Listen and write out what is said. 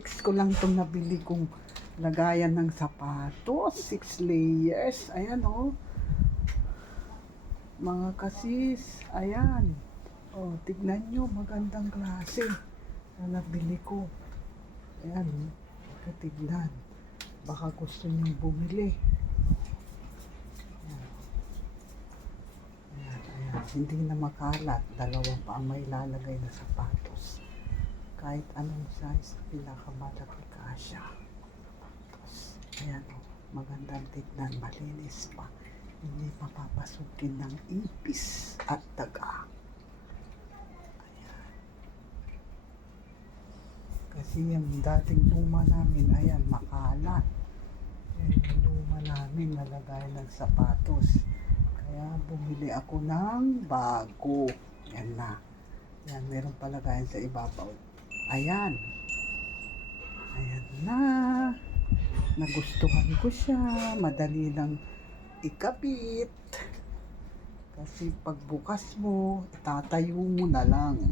fix ko lang itong nabili kong lagayan ng sapatos. 6 layers. Ayan, oh. Mga kasis. Ayan. Oh, tignan nyo. Magandang klase na nabili ko. Ayan. Tignan. Baka gusto nyo bumili. Ayan. Hindi na makalat. Dalawa pa ang may lalagay na sapatos. Kahit anong size, pinakamalaki kasya. Ayan, oh, magandang tignan, malinis pa. Hindi mapapasukin ng ipis at daga. Ayan. Kasi yung dating luma namin, ayan, makalat. Ayan, yung luma namin, nalagay ng sapatos. Kaya bumili ako ng bago. Yan na. Yan, meron palagayan sa ibabaw. Ayan. Ayan na. Nagustuhan ko siya. Madali lang ikabit. Kasi pagbukas mo, itatayo mo na lang.